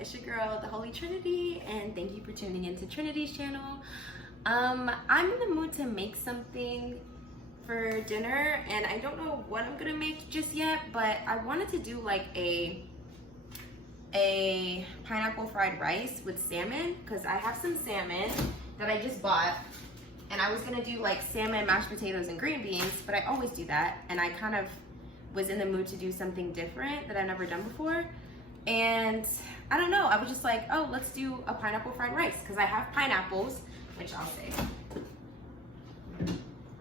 It's your girl, the Holy Trinity, and thank you for tuning into Trinity's channel. I'm in the mood to make something for dinner, and I don't know what I'm gonna make just yet, but I wanted to do like a pineapple fried rice with salmon, because I have some salmon that I just bought, and I was gonna do like salmon, mashed potatoes, and green beans, but I always do that, and I kind of was in the mood to do something different that I've never done before. And I don't know, I was just like, oh, let's do a pineapple fried rice, because I have pineapples, which I'll say.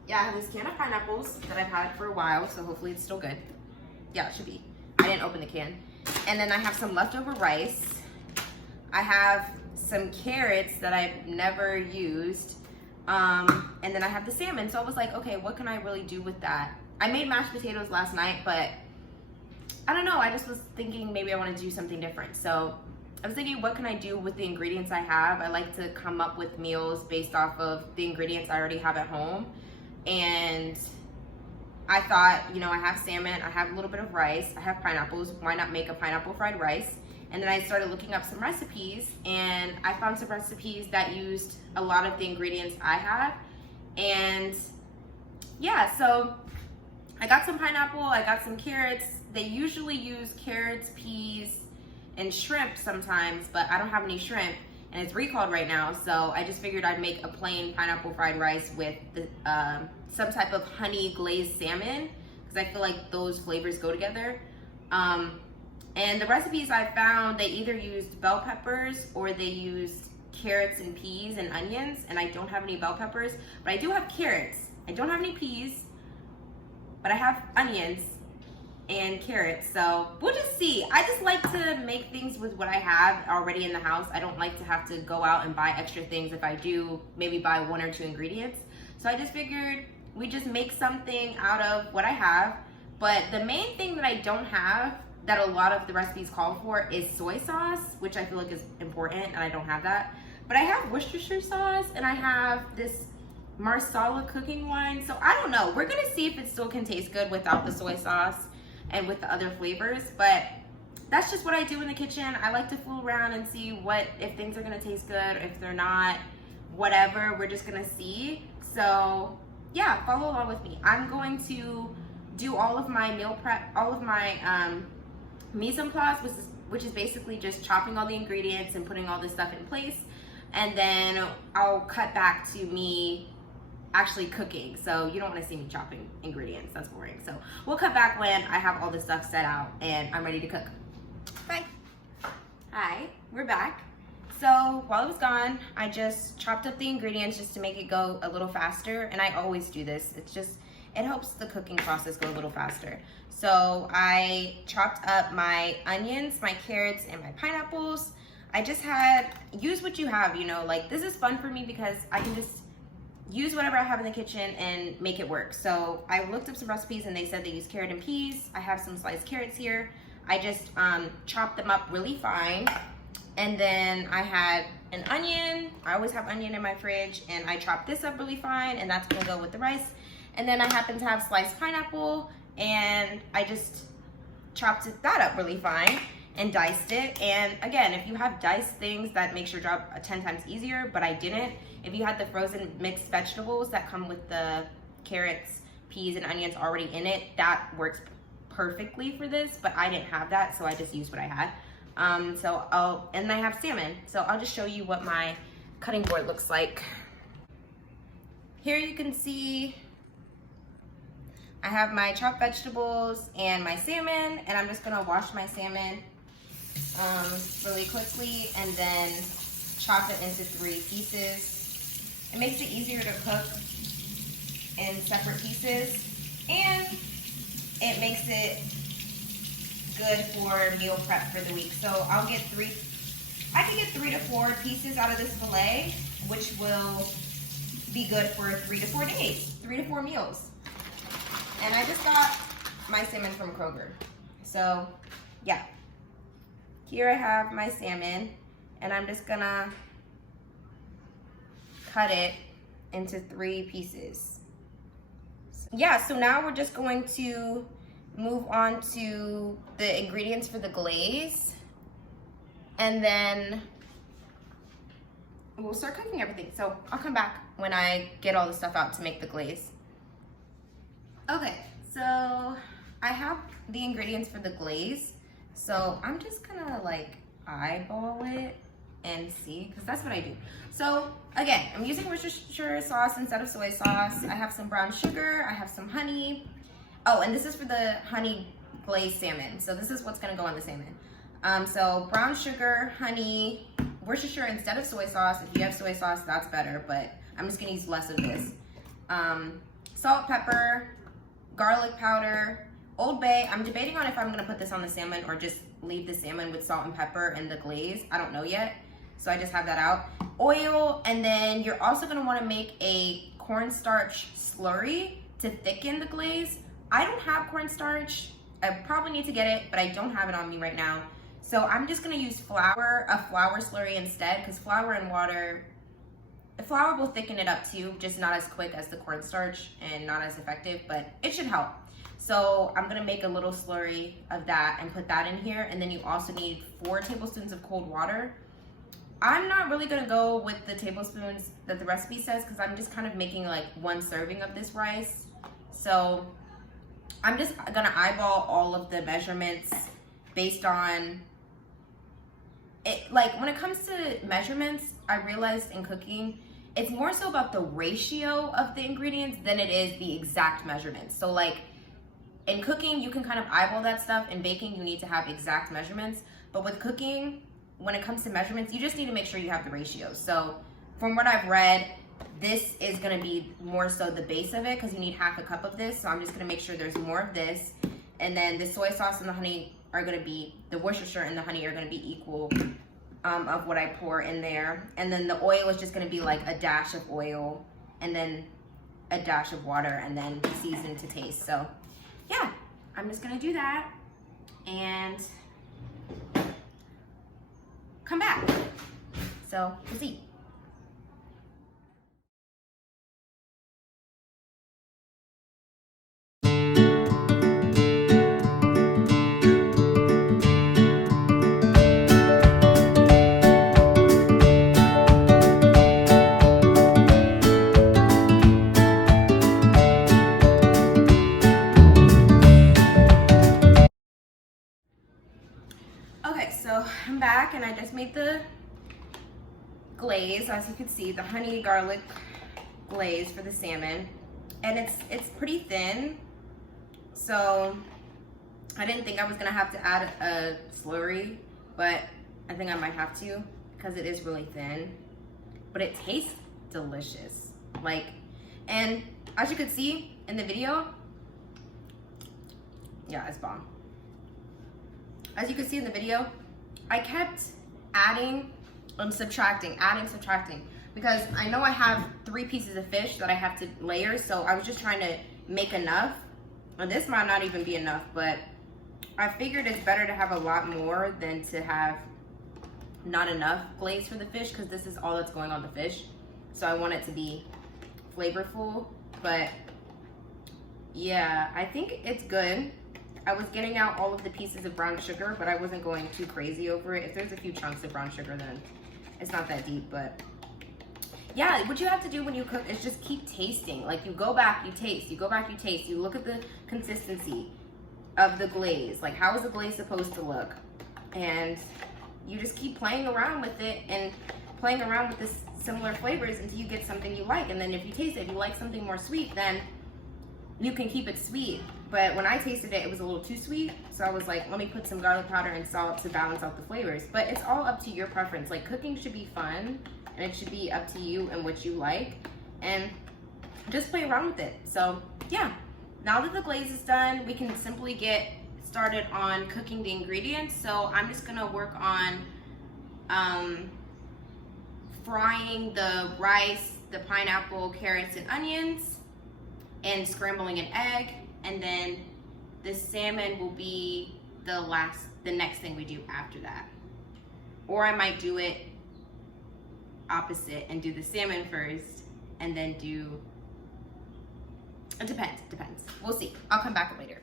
Yeah, I have this can of pineapples that I've had for a while, so hopefully it's still good. Yeah, it should be. I didn't open the can. And then I have some leftover rice. I have some carrots that I've never used. And then I have the salmon. So I was like, okay, what can I really do with that? I made mashed potatoes last night, but I don't know, I just was thinking maybe I want to do something different. So I was thinking, what can I do with the ingredients I have? I like to come up with meals based off of the ingredients I already have at home. And I thought, you know, I have salmon, I have a little bit of rice, I have pineapples, why not make a pineapple fried rice? And then I started looking up some recipes, and I found some recipes that used a lot of the ingredients I have. And yeah, so I got some pineapple, I got some carrots. They usually use carrots, peas, and shrimp sometimes, but I don't have any shrimp, and it's recalled right now, so I just figured I'd make a plain pineapple fried rice with the, some type of honey glazed salmon, because I feel like those flavors go together. And the recipes I found, they either used bell peppers or they used carrots and peas and onions, and I don't have any bell peppers, but I do have carrots. I don't have any peas, but I have onions and carrots, so we'll just see. I just like to make things with what I have already in the house. I don't like to have to go out and buy extra things. If I do, maybe buy 1 or 2 ingredients. So I just figured we just make something out of what I have. But the main thing that I don't have, that a lot of the recipes call for, is soy sauce, which I feel like is important, and I don't have that. But I have Worcestershire sauce, and I have this Marsala cooking wine. So I don't know, we're gonna see if it still can taste good without the soy sauce and with the other flavors, but that's just what I do in the kitchen. I like to fool around and see if things are gonna taste good, if they're not, whatever, we're just gonna see. So yeah, follow along with me. I'm going to do all of my meal prep, all of my mise en place, which is basically just chopping all the ingredients and putting all this stuff in place, and then I'll cut back to me actually cooking. So you don't want to see me chopping ingredients, that's boring. So we'll cut back when I have all this stuff set out and I'm ready to cook. Bye. Hi, we're back. So while I was gone, I just chopped up the ingredients just to make it go a little faster, and I always do this. It helps the cooking process go a little faster. So I chopped up my onions, my carrots, and my pineapples. I just use what you have, you know, like this is fun for me because I can just use whatever I have in the kitchen and make it work. So I looked up some recipes and they said they use carrot and peas. I have some sliced carrots here. I just chopped them up really fine. And then I had an onion. I always have onion in my fridge, and I chopped this up really fine, and that's gonna go with the rice. And then I happen to have sliced pineapple, and I just chopped that up really fine and diced it. And again, if you have diced things, that makes your job 10 times easier, but I didn't. If you had the frozen mixed vegetables that come with the carrots, peas, and onions already in it, that works perfectly for this, but I didn't have that, so I just used what I had. And I have salmon, so I'll just show you what my cutting board looks like. Here you can see I have my chopped vegetables and my salmon, and I'm just gonna wash my salmon really quickly and then chop it into 3 pieces. It makes it easier to cook in separate pieces, and it makes it good for meal prep for the week. So I can get 3 to 4 pieces out of this filet, which will be good for 3 to 4 days, 3 to 4 meals. And I just got my salmon from Kroger. So yeah, here I have my salmon, and I'm just gonna cut it into 3 pieces. Yeah, so now we're just going to move on to the ingredients for the glaze. And then we'll start cooking everything. So I'll come back when I get all the stuff out to make the glaze. Okay, so I have the ingredients for the glaze. So I'm just gonna like eyeball it and see, because that's what I do. So again, I'm using Worcestershire sauce instead of soy sauce. I have some brown sugar, I have some honey. Oh, and this is for the honey glazed salmon. So this is what's gonna go on the salmon. So brown sugar, honey, Worcestershire instead of soy sauce. If you have soy sauce, that's better, but I'm just gonna use less of this. Salt, pepper, garlic powder, Old Bay. I'm debating on if I'm gonna put this on the salmon or just leave the salmon with salt and pepper and the glaze. I don't know yet, so I just have that out. Oil, and then you're also gonna wanna make a cornstarch slurry to thicken the glaze. I don't have cornstarch. I probably need to get it, but I don't have it on me right now. So I'm just gonna use flour, a flour slurry instead, because flour and water, the flour will thicken it up too, just not as quick as the cornstarch and not as effective, but it should help. So I'm gonna make a little slurry of that and put that in here. And then you also need 4 tablespoons of cold water. I'm not really gonna go with the tablespoons that the recipe says, because I'm just kind of making like 1 serving of this rice. So I'm just gonna eyeball all of the measurements based on it. Like when it comes to measurements, I realized in cooking, it's more so about the ratio of the ingredients than it is the exact measurements. So like in cooking, you can kind of eyeball that stuff. In baking, you need to have exact measurements. But with cooking, when it comes to measurements, you just need to make sure you have the ratios. So from what I've read, this is gonna be more so the base of it, because you need half a cup of this. So I'm just gonna make sure there's more of this. And then the soy sauce and the honey are gonna be, the Worcestershire and the honey are gonna be equal of what I pour in there. And then the oil is just gonna be like a dash of oil and then a dash of water and then season to taste. So yeah, I'm just gonna do that and come back. So we'll see. Okay, so I'm back and I just made the glaze. As you can see, the honey garlic glaze for the salmon, and it's pretty thin. So I didn't think I was gonna have to add a slurry, but I think I might have to because it is really thin. But it tastes delicious. Like, and as you could see in the video, yeah, it's bomb. As you can see in the video, I kept adding and subtracting, because I know I have 3 pieces of fish that I have to layer, so I was just trying to make enough. And this might not even be enough, but I figured it's better to have a lot more than to have not enough glaze for the fish, because this is all that's going on the fish. So I want it to be flavorful, but yeah, I think it's good. I was getting out all of the pieces of brown sugar, but I wasn't going too crazy over it. If there's a few chunks of brown sugar, then it's not that deep. But yeah, what you have to do when you cook is just keep tasting. Like, you go back, you taste, you go back, you taste. You look at the consistency of the glaze. Like, how is the glaze supposed to look? And you just keep playing around with it and playing around with the similar flavors until you get something you like. And then if you taste it, if you like something more sweet, then you can keep it sweet. But when I tasted it, it was a little too sweet. So I was like, let me put some garlic powder and salt to balance out the flavors. But it's all up to your preference. Like, cooking should be fun, and it should be up to you and what you like. And just play around with it. So yeah, now that the glaze is done, we can simply get started on cooking the ingredients. So I'm just gonna work on frying the rice, the pineapple, carrots, and onions, and scrambling an egg. And then the salmon will be the next thing we do after that. Or I might do it opposite and do the salmon first and then do, it depends. We'll see. I'll come back later.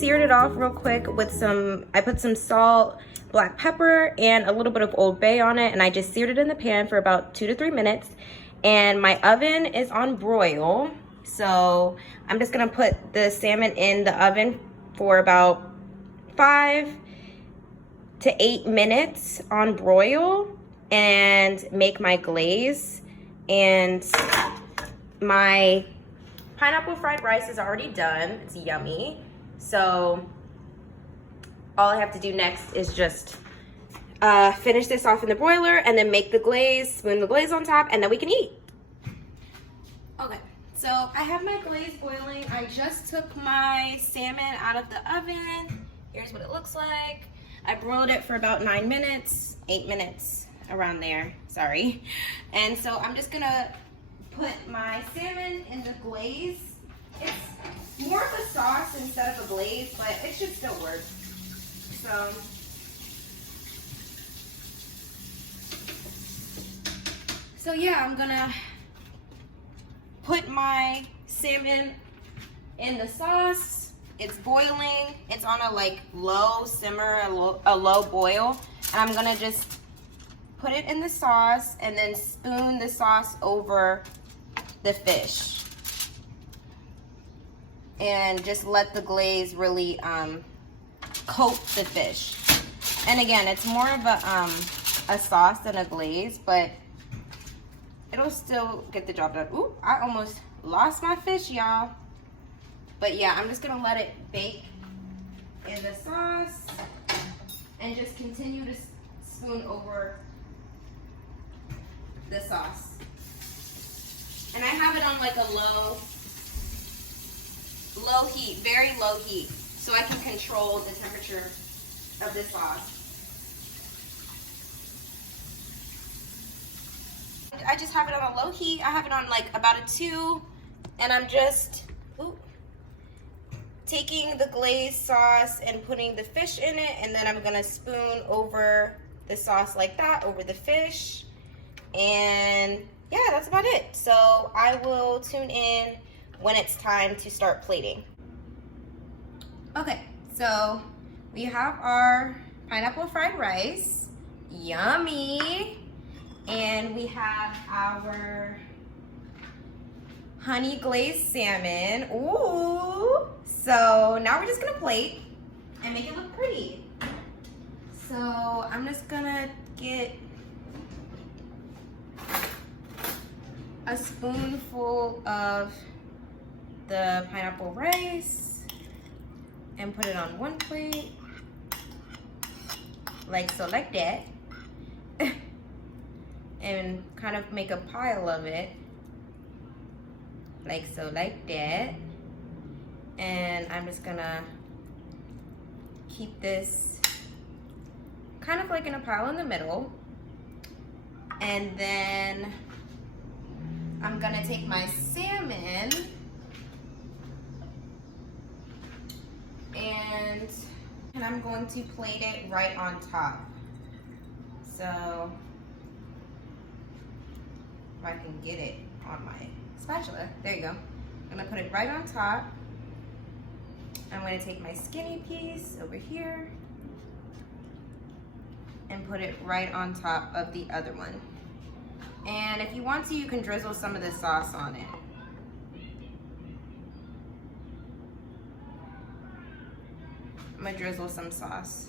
seared it off real quick with I put some salt, black pepper, and a little bit of Old Bay on it, and I just seared it in the pan for about 2 to 3 minutes. And my oven is on broil, so I'm just gonna put the salmon in the oven for about 5 to 8 minutes on broil and make my glaze. And my pineapple fried rice is already done. It's yummy. So all I have to do next is just finish this off in the broiler and then make the glaze, spoon the glaze on top, and then we can eat. Okay, so I have my glaze boiling. I just took my salmon out of the oven. Here's what it looks like. I broiled it for about 9 minutes, 8 minutes, around there, sorry. And so I'm just gonna put my salmon in the glaze. It's more of a sauce instead of a glaze, but it should still work. So yeah, I'm gonna put my salmon in the sauce. It's boiling. It's on a like low simmer, a low boil. And I'm gonna just put it in the sauce and then spoon the sauce over the fish. And just let the glaze really coat the fish. And again, it's more of a sauce than a glaze, but it'll still get the job done. Ooh, I almost lost my fish, y'all. But yeah, I'm just gonna let it bake in the sauce and just continue to spoon over the sauce. And I have it on like a low heat, very low heat, so I can control the temperature of the sauce. I just have it on a low heat. I have it on like about a 2, and I'm just taking the glazed sauce and putting the fish in it, and then I'm gonna spoon over the sauce like that over the fish. And yeah, that's about it. So I will tune in when it's time to start plating. Okay, so we have our pineapple fried rice, yummy. And we have our honey glazed salmon. Ooh. So now we're just gonna plate and make it look pretty. So I'm just gonna get a spoonful of the pineapple rice and put it on one plate, like so, like that. And kind of make a pile of it, like so, like that. And I'm just gonna keep this kind of like in a pile in the middle. And then I'm gonna take my salmon and I'm going to plate it right on top. So if I can get it on my spatula. There you go. I'm gonna put it right on top. I'm gonna take my skinny piece over here and put it right on top of the other one. And if you want to, you can drizzle some of the sauce on it. I'm gonna drizzle some sauce.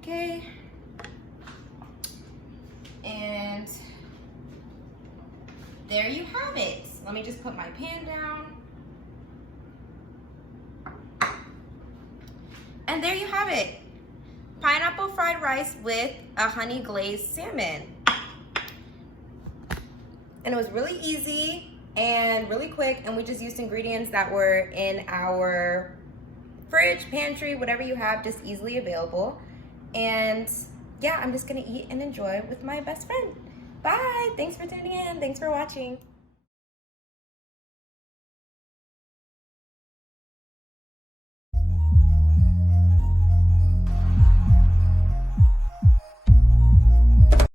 Okay. And there you have it. Let me just put my pan down. And there you have it. Pineapple fried rice with a honey glazed salmon. And it was really easy and really quick, and we just used ingredients that were in our fridge, pantry, whatever you have, just easily available. And yeah, I'm just gonna eat and enjoy with my best friend. Bye, thanks for tuning in, thanks for watching.